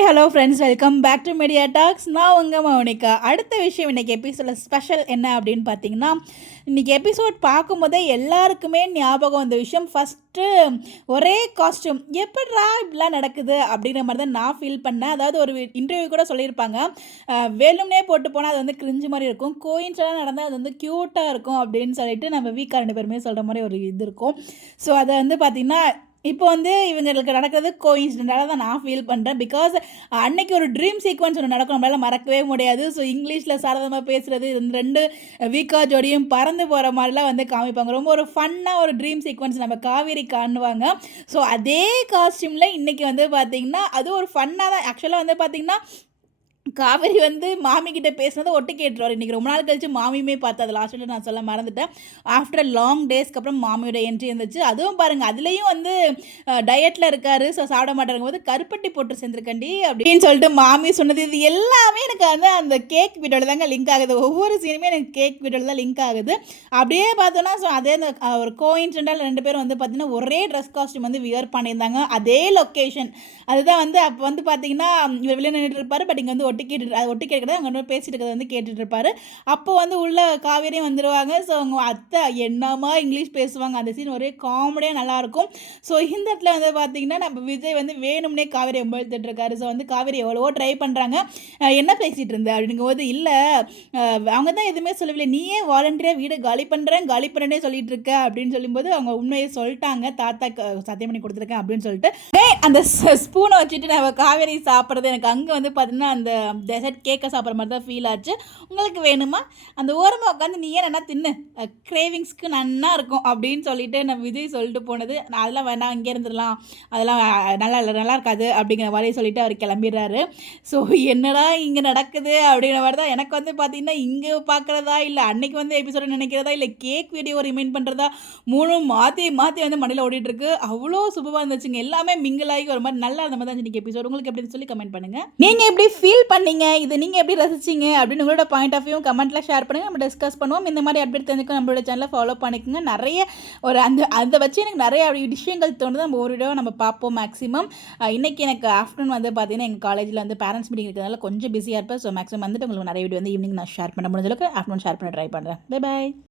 Hi hello friends, welcome back to Media Talks. நான் உங்கள் மௌனிகா. அடுத்த விஷயம் இன்றைக்கி எபிசோட ஸ்பெஷல் என்ன அப்படின்னு பார்த்தீங்கன்னா, இன்றைக்கி எபிசோட் பார்க்கும்போதே எல்லாருக்குமே ஞாபகம் வந்த விஷயம் ஃபஸ்ட்டு ஒரே காஸ்ட்யூம். எப்படிரா இப்படிலாம் நடக்குது அப்படிங்கிற மாதிரி தான் நான் ஃபீல் பண்ணேன். அதாவது ஒரு இன்டர்வியூ கூட சொல்லியிருப்பாங்க, வேலும்னே போட்டு போனால் அது வந்து கிரிஞ்சு மாதிரி இருக்கும், கோயின்ஸ்லாம் நடந்தால் அது வந்து க்யூட்டாக இருக்கும் அப்படின்னு சொல்லிட்டு நம்ம வீக்கா 2 பேருமே சொல்கிற மாதிரி ஒரு இது இருக்கும். ஸோ அதை வந்து பார்த்திங்கன்னா இப்போ வந்து இவங்களுக்கு நடக்கிறது கோஇன்சிடென்ட்டால தான் நான் ஃபீல் பண்ணுறேன். பிகாஸ் அன்னைக்கு ஒரு ட்ரீம் சீக்வன்ஸ் ஒன்று நடக்கும், நம்மளால் மறக்கவே முடியாது. ஸோ இங்கிலீஷில் சாரதமாக பேசுகிறது, இந்த 2 வீக்கா ஜோடியும் பறந்து போகிற மாதிரிலாம் வந்து காமிப்பாங்க. ரொம்ப ஒரு ஃபன்னாக ஒரு ட்ரீம் சீக்வன்ஸ் நம்ம காவேரி காணுவாங்க. ஸோ அதே காஸ்டியூமில் இன்றைக்கி வந்து பார்த்திங்கன்னா அது ஒரு ஃபன்னாக தான். ஆக்சுவலாக வந்து பார்த்திங்கன்னா காவேரி வந்து மாமி கிட்ட பேசுனதை ஒட்டு கேட்டுருவார். இன்றைக்கி ரொம்ப நாள் கழிச்சு மாமியுமே பார்த்து அது லாஸ்ட்டில் நான் சொல்ல மறந்துட்டேன். ஆஃப்டர் லாங் டேஸ்க்கு அப்புறம் மாமியோட என்ட்ரி இருந்துச்சு. அதுவும் பாருங்கள், அதுலேயும் வந்து டயட்டில் இருக்காரு, ஸோ சாப்பிட மாட்டேங்கும் போது கருப்பட்டி போட்டு சேர்ந்துருக்கண்டி அப்படின்னு சொல்லிட்டு மாமி சொன்னது, இது எல்லாமே எனக்கு வந்து அந்த கேக் வீடியோவில் தாங்க லிங்க் ஆகுது. ஒவ்வொரு சீனுமே எனக்கு கேக் வீடியோவில் தான் லிங்க் ஆகுது. அப்படியே பார்த்தோன்னா ஸோ அதே அந்த ஒரு கோயின்சிடென்டல் 2 பேரும் வந்து பார்த்திங்கன்னா ஒரே ட்ரெஸ் காஸ்ட்யூம் வந்து வியர் பண்ணியிருந்தாங்க. அதே லொக்கேஷன் அதுதான் வந்து அப்போ வந்து பார்த்திங்கன்னா இவர் வெளியே நின்றுட்டு இருப்பார், பட் இங்கே வந்து ஒட்டி கேட்குறது அவங்க பேசிட்டு இருக்கிறத வந்து கேட்டுட்டு இருப்பாரு. அப்போ வந்து உள்ள காவேரியும் வந்துடுவாங்க. ஸோ அவங்க அத்தை என்னமா இங்கிலீஷ் பேசுவாங்க, அந்த சீன் ஒரே காமெடியாக நல்லாயிருக்கும். ஸோ இந்த இடத்துல வந்து பார்த்திங்கன்னா நம்ம விஜய் வந்து வேணும்னே காவேரி எம்பழுத்துட்டு இருக்காரு. ஸோ வந்து காவேரி எவ்வளவோ ட்ரை பண்ணுறாங்க, என்ன பேசிகிட்டு இருந்த அப்படிங்கும்போது, இல்லை அவங்க தான் எதுவுமே சொல்லவில்லை, நீயே வாலண்டியராக வீடு காலி பண்ணுறேன்னே சொல்லிட்டு இருக்க அப்படின்னு சொல்லும்போது அவங்க உண்மையை சொல்லிட்டாங்க, தாத்தா சத்தியம் பண்ணி கொடுத்துருக்கேன் அப்படின்னு சொல்லிட்டு அந்த ஸ்பூனை வச்சுட்டு நம்ம காவேரி சாப்பிட்றது எனக்கு அங்கே வந்து பார்த்திங்கன்னா அந்த டெசர்ட் கேக்கை சாப்பிட்ற மாதிரி தான் ஃபீல் ஆச்சு. உங்களுக்கு வேணுமா அந்த ஓரமாக உட்காந்து நீ ஏன் நல்லா தின்னு, கிரேவிங்ஸ்க்கு நல்லா இருக்கும் அப்படின்னு சொல்லிட்டு நம்ம விஜய் சொல்லிட்டு போனது. நான் அதெல்லாம் வேணாம், இங்கே இருந்துடலாம், அதெல்லாம் நல்லா இருக்காது அப்படிங்கிற மாதிரி சொல்லிட்டு அவர் கிளம்பிடுறாரு. ஸோ என்னடா இங்கே நடக்குது அப்படிங்கிற மாதிரி தான் எனக்கு வந்து பார்த்திங்கன்னா இங்கே பார்க்குறதா இல்லை அன்னைக்கு வந்து எபிசோடு நினைக்கிறதா இல்லை கேக் வீடியோ ரிமைண்ட் பண்ணுறதா, மூணும் மாற்றி வந்து மண்ணில் ஓடிட்டுருக்கு. அவ்வளோ சூப்பராக இருந்துச்சுங்க. எல்லாமே மிங்கிள் ஆகி ஒரு மாதிரி நல்லா இருந்த மாதிரி தான் இன்றைக்கி எபிசோடு. உங்களுக்கு எப்படி சொல்லி கமெண்ட் பண்ணுங்கள். நீங்கள் எப்படி ஃபீல் பண்ணீங்க, இது நீங்கள் எப்படி ரசிச்சிங்க அப்படின்னு உங்களோட பாயிண்ட் ஆஃப் வியூ கமெண்ட்டில் ஷேர் பண்ணுங்கள். நம்ம டிஸ்கஸ் பண்ணுவோம். இந்த மாதிரி அப்டேட் தெரிஞ்சுக்க நம்மளோட சேனலை ஃபாலோ பண்ணிக்கோங்க. நிறைய ஒரு அதை வச்சு எனக்கு நிறைய விஷயங்கள் தோணுது. நம்ம ஒரு வீடியோ நம்ம பார்ப்போம் மேக்ஸிமம். இன்றைக்கி எனக்கு ஆஃப்டர்நூன் வந்து பார்த்தீங்கன்னா எங்கள் காலேஜில் வந்து பேரண்ட்ஸ் மீட்டிங் இருக்கிறதுனால கொஞ்சம் பிஸியாக இருப்பேன். ஸோ மேக்ஸிமம் வந்துட்டு உங்களுக்கு நிறைய வீடியோ வந்து ஈவினிங் நான் ஷேர் பண்ண முடிஞ்சளவுக்கு ஆஃப்டர்நூன் ஷேர் பண்ண ட்ரை பண்ணுறேன். Bye bye.